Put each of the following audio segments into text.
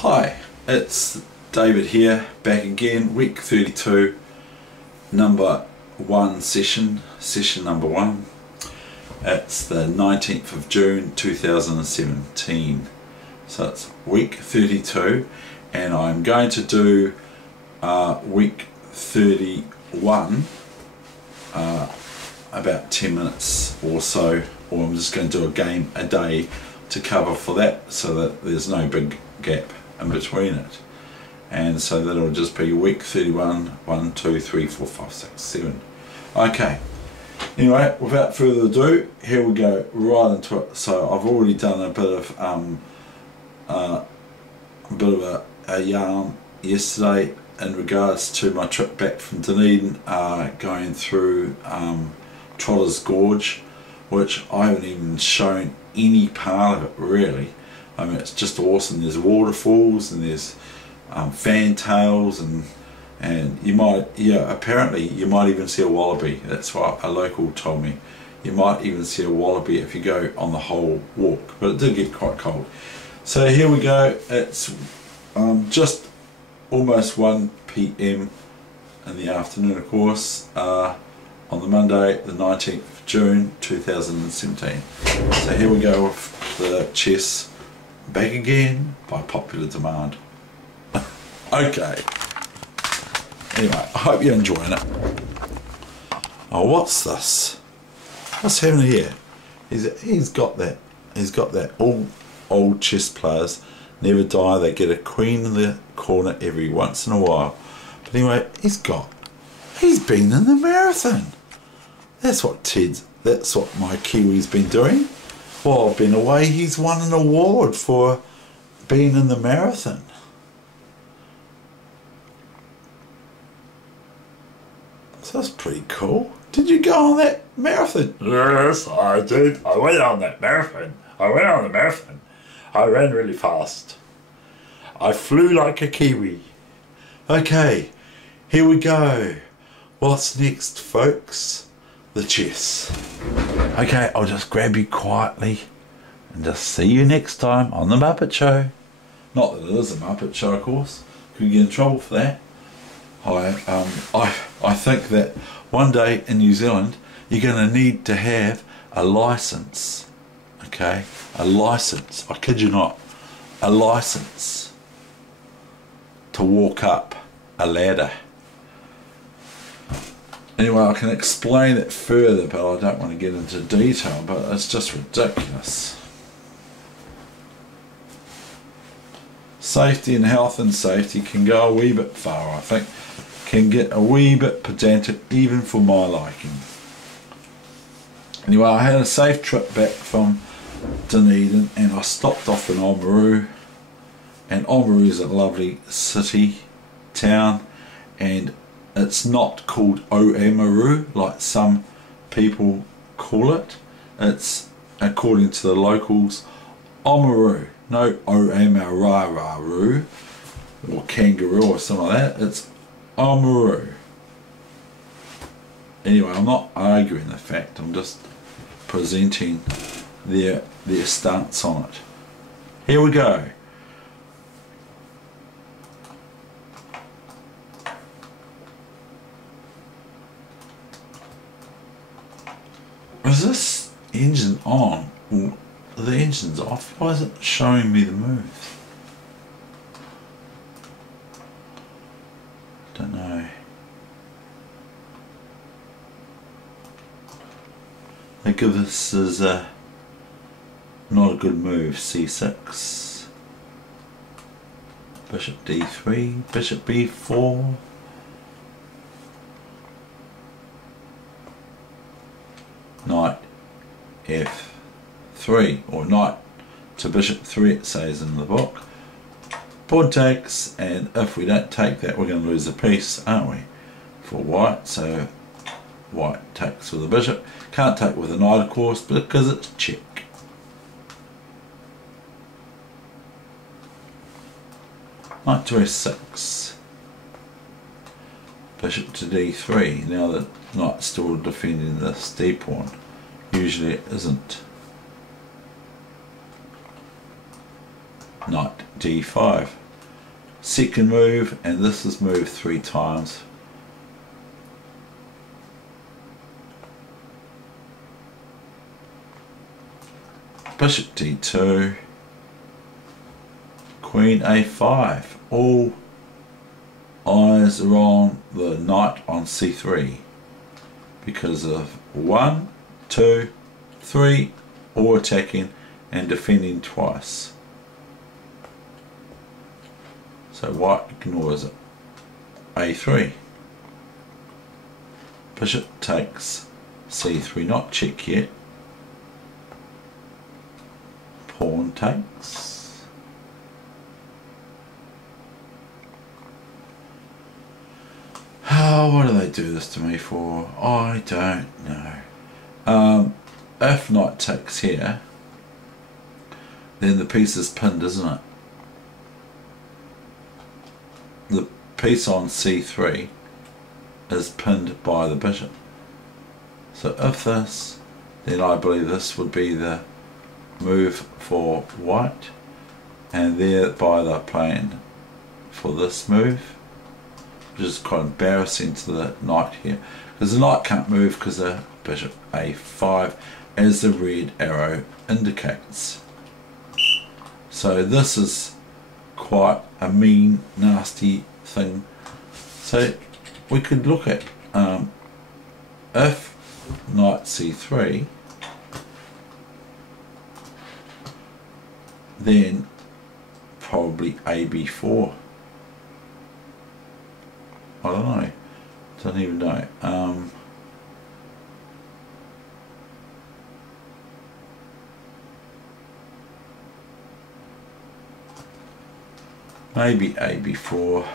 Hi, it's David here, back again, week 32, number 1 session number 1. It's the 19th of June 2017, so it's week 32, and I'm going to do week 31 about 10 minutes or so, or I'm just going to do a game a day to cover for that, so that there's no big gap in between it. And so that'll just be week 31, 1, 2, 3, 4, 5, 6, 7. Okay, anyway, without further ado, here we go right into it. So I've already done a bit of a yarn yesterday in regards to my trip back from Dunedin, going through Trotters Gorge, which I haven't even shown any part of it really. I mean, it's just awesome. There's waterfalls and there's fantails and you might, apparently you might even see a wallaby. That's what a local told me. You might even see a wallaby if you go on the whole walk, but it did get quite cold. So here we go. It's just almost 1 PM in the afternoon, of course, on the Monday the 19th of June 2017. So here we go with the chess back again by popular demand. Okay, anyway, I hope you're enjoying it. Oh, what's this? What's happening here? He's got that all old chess players never die, they get a queen in the corner every once in a while. But anyway, he's been in the marathon. That's what my Kiwi's been doing. While I've been away, he's won an award for being in the marathon. So that's pretty cool. Did you go on that marathon? Yes, I did. I went on that marathon. I ran really fast. I flew like a Kiwi. Okay, here we go. What's next, folks? The chess. Okay, I'll just grab you quietly and just see you next time on the Muppet Show. Not that it is a Muppet Show, of course. Could get in trouble for that. I think that one day in New Zealand you're going to need to have a license. Okay, a license. I kid you not, a license to walk up a ladder. Anyway, I can explain it further, but I don't want to get into detail, but it's just ridiculous. Safety and health and safety can go a wee bit far, I think. Can get a wee bit pedantic, even for my liking. Anyway, I had a safe trip back from Dunedin and I stopped off in Oamaru. And Oamaru is a lovely city, town, and it's not called Oamaru like some people call it. It's, according to the locals, Oamaru, no Oamararu or kangaroo or something like that. It's Oamaru. Anyway, I'm not arguing the fact, I'm just presenting their stance on it. Here we go. Is this engine on? Or the engine's off? Why is it showing me the moves? Don't know. I think this is not a good move. C6, bishop d3, bishop b4. Knight f3, or knight to bishop 3 it says in the book. Pawn takes, and if we don't take that we're going to lose a piece, aren't we, for white. So white takes with the bishop. Can't take with the knight, of course, because it's check. Knight to f6, bishop to d3. Now the knight's still defending this d pawn. Usually it isn't. Knight d5. second move, and this is moved 3 times. Bishop d2, Queen a5. All eyes are on the knight on c3 because of 1, 2, 3, all attacking and defending twice. So white ignores it. a3. Bishop takes c3, not check yet. Pawn takes. Oh, what do they do this to me for? I don't know. If knight takes here, then the piece is pinned, isn't it? The piece on c3 is pinned by the bishop. So if this, then I believe this would be the move for white, and thereby they're playing for this move, which is quite embarrassing to the knight here, because the knight can't move because the bishop a5, as the red arrow indicates. So this is quite a mean, nasty thing. So we could look at if knight c3, then probably ab4. I don't know. Don't even know. Maybe ab4.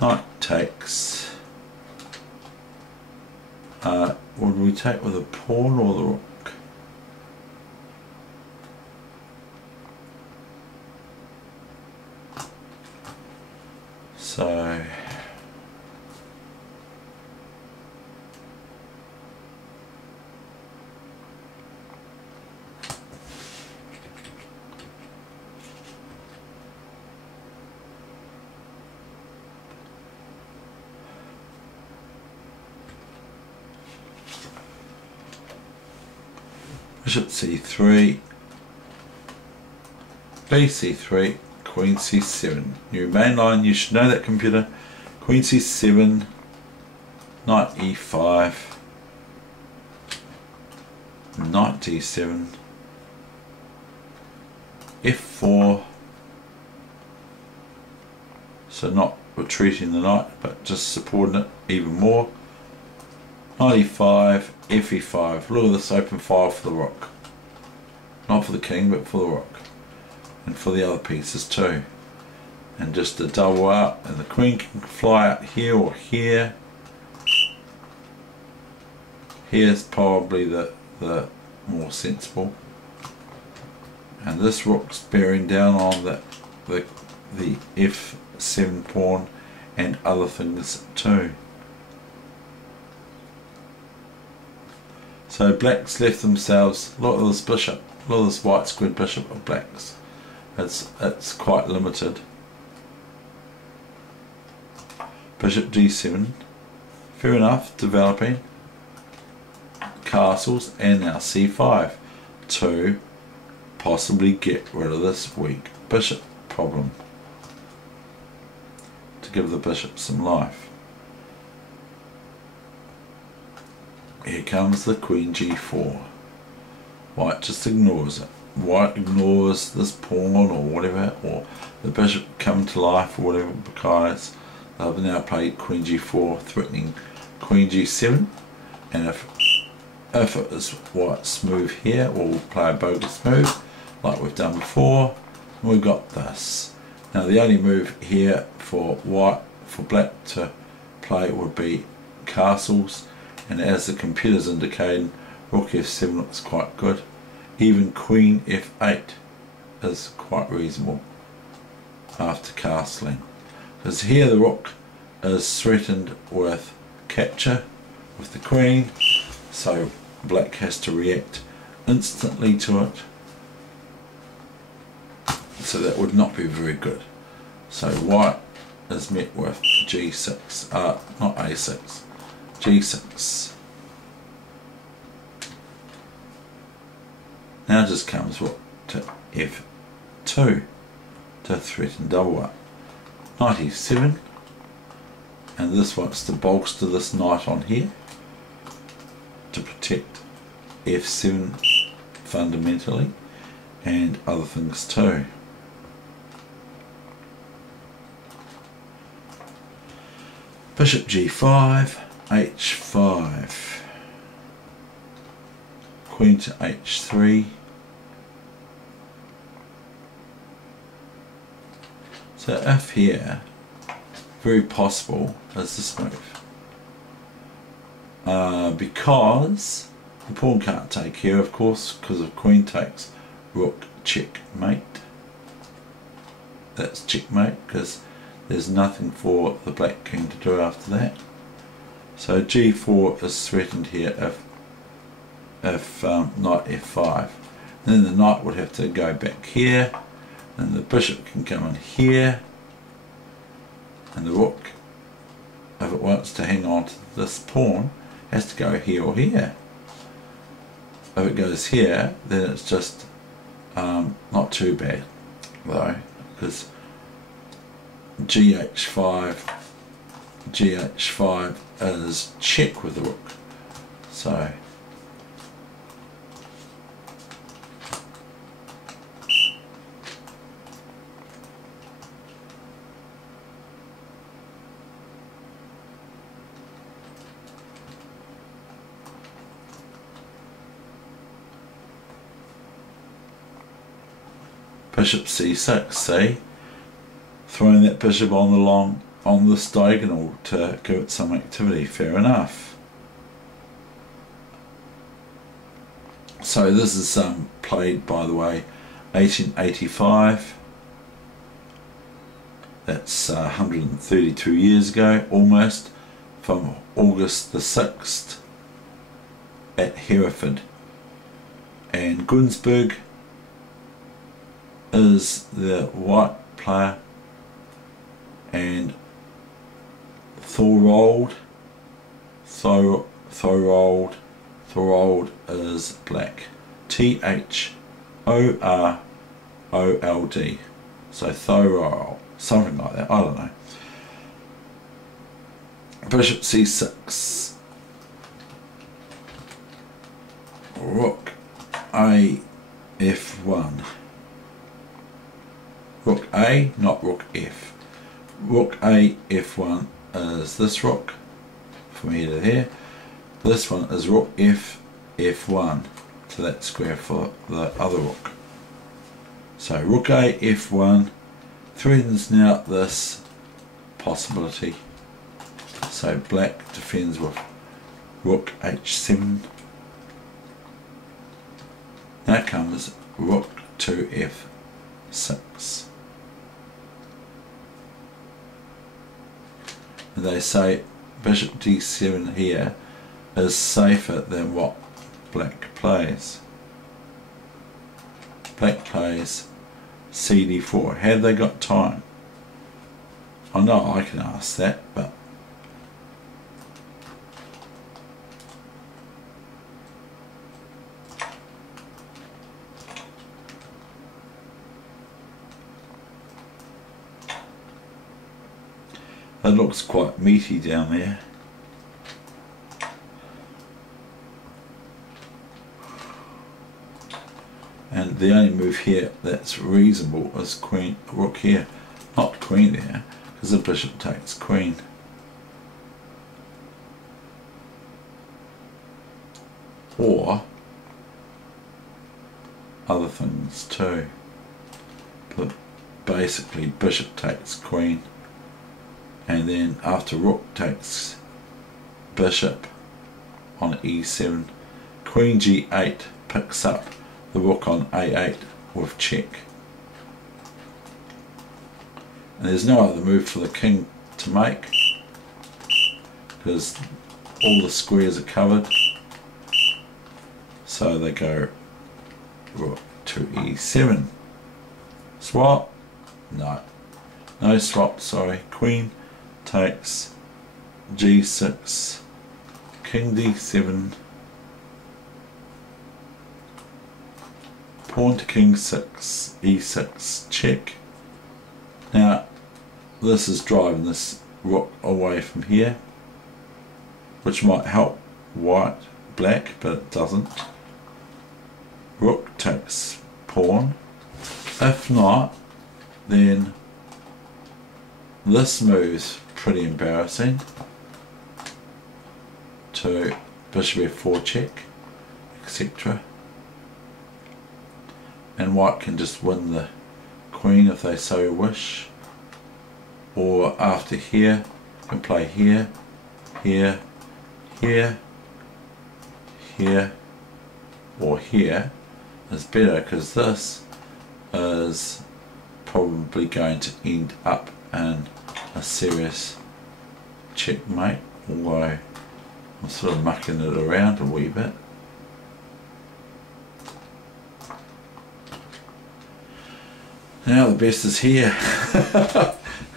Knight takes. Would we take with a pawn or the rook? So bishop c3, bc3, queen c7. New main line, you should know that, computer. Queen c7, knight e5, knight d7, f4, so not retreating the knight but just supporting it even more. Knight e5, fe5. Look at this open file for the rook. Not for the king, but for the rook. And for the other pieces too. And just a double out, and the queen can fly out here or here. Here's probably the more sensible. And this rook's bearing down on the f7 pawn and other things too. So black's left themselves, look at this bishop, look at this white squared bishop of black's. It's quite limited. Bishop d7, fair enough, developing. Castles, and now c5 to possibly get rid of this weak bishop problem, to give the bishop some life. Here comes the queen g4. White just ignores it. White ignores this pawn or whatever, or the bishop come to life or whatever, because they've now played queen g4, threatening queen g7. And if it is white's move here, we'll play a bogus move like we've done before. And we've got this. Now the only move here for black to play would be castles. And as the computer's indicating, rook f7 looks quite good. Even queen f8 is quite reasonable after castling. Because here the rook is threatened with capture with the queen, so black has to react instantly to it. So that would not be very good. So white is met with g6, not a6, g6. Now just comes what to f2 to threaten double up. Knight e7, and this wants to bolster this knight on here to protect f7 fundamentally and other things too. Bishop g5, h5, queen to h3. So if here, very possible is this move, because the pawn can't take here, of course, because if queen takes, rook checkmate. That's checkmate because there's nothing for the black king to do after that. So g4 is threatened here if knight f5. And then the knight would have to go back here, and the bishop can come in here, and the rook, if it wants to hang on to this pawn, has to go here or here. If it goes here, then it's just not too bad though, because gh5 is check with the rook. So bishop c6, see? Throwing that bishop on this diagonal to give it some activity, fair enough. So this is played, by the way, 1885. That's 132 years ago, almost, from August the 6th at Hereford. And Gunsberg is the white player, and Thorold is black. Thorold. So Thorold, something like that, I don't know. Bishop c6. Rook a f1. Rook a, not rook f. Rook a f1 is this rook from here to here. This one is rook f f1 to that square for the other rook. So rook a f1 threatens now this possibility. So black defends with rook h7. Now comes rook to f6. And they say bishop d7 here is safer than what black plays. Black plays cd4. Have they got time? I know I can ask that, but it looks quite meaty down there. And the only move here that's reasonable is queen, rook here, not queen there, because the bishop takes queen. Or other things too. But basically bishop takes queen. And then after rook takes bishop on e7, queen g8 picks up the rook on a8 with check. And there's no other move for the king to make because all the squares are covered. So they go rook to e7. Swap? No. no swap, sorry, queen takes g6, king d7, pawn to king 6, e6, check. Now this is driving this rook away from here, which might help black, but it doesn't. Rook takes pawn. If not, then this move's pretty embarrassing to bishop f4 check, etc. And white can just win the queen if they so wish, or after here can play here, here, here, here, or here is better, because this is probably going to end up in a serious checkmate, although I'm sort of mucking it around a wee bit. Now the best is here.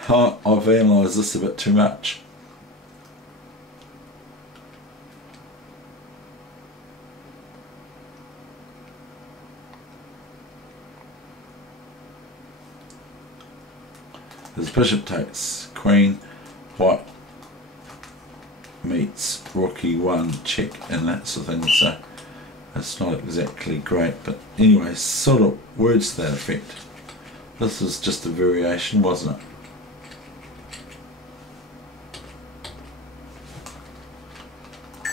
I've analysed this a bit too much. As bishop takes queen, white meets rook e1 check and that sort of thing, so it's not exactly great, but anyway, sort of words to that effect. This was just a variation, wasn't it?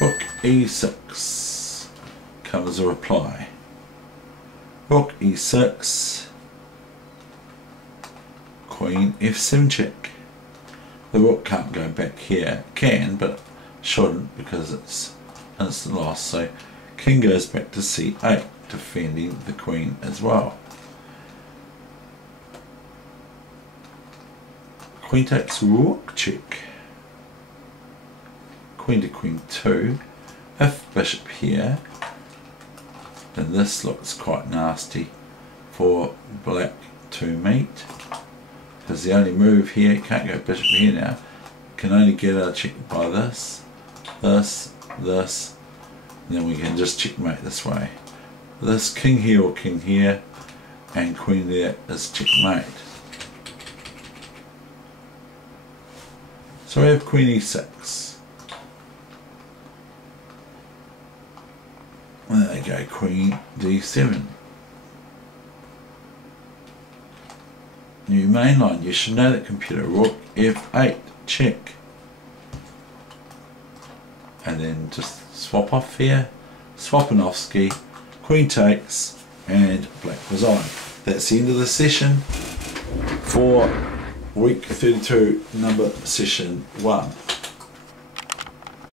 Rook e6 comes a reply. Rook e6, queen f7 check. The rook can't go back here. It can, but shouldn't, because it's instant loss. So king goes back to c8, defending the queen as well. Queen takes rook check. Queen to queen 2. If bishop here, then this looks quite nasty for black to meet, because the only move here, can't go bishop here now, can only get out of check by this, this, this, and then we can just checkmate this way. This king here or king here, and queen there is checkmate. So we have queen e6. And there you go, queen d7. New mainline, you should know that computer. Rook f8, check. And then just swap off here, Swapanowski, queen takes, and black was on. That's the end of the session for week 32, number session 1.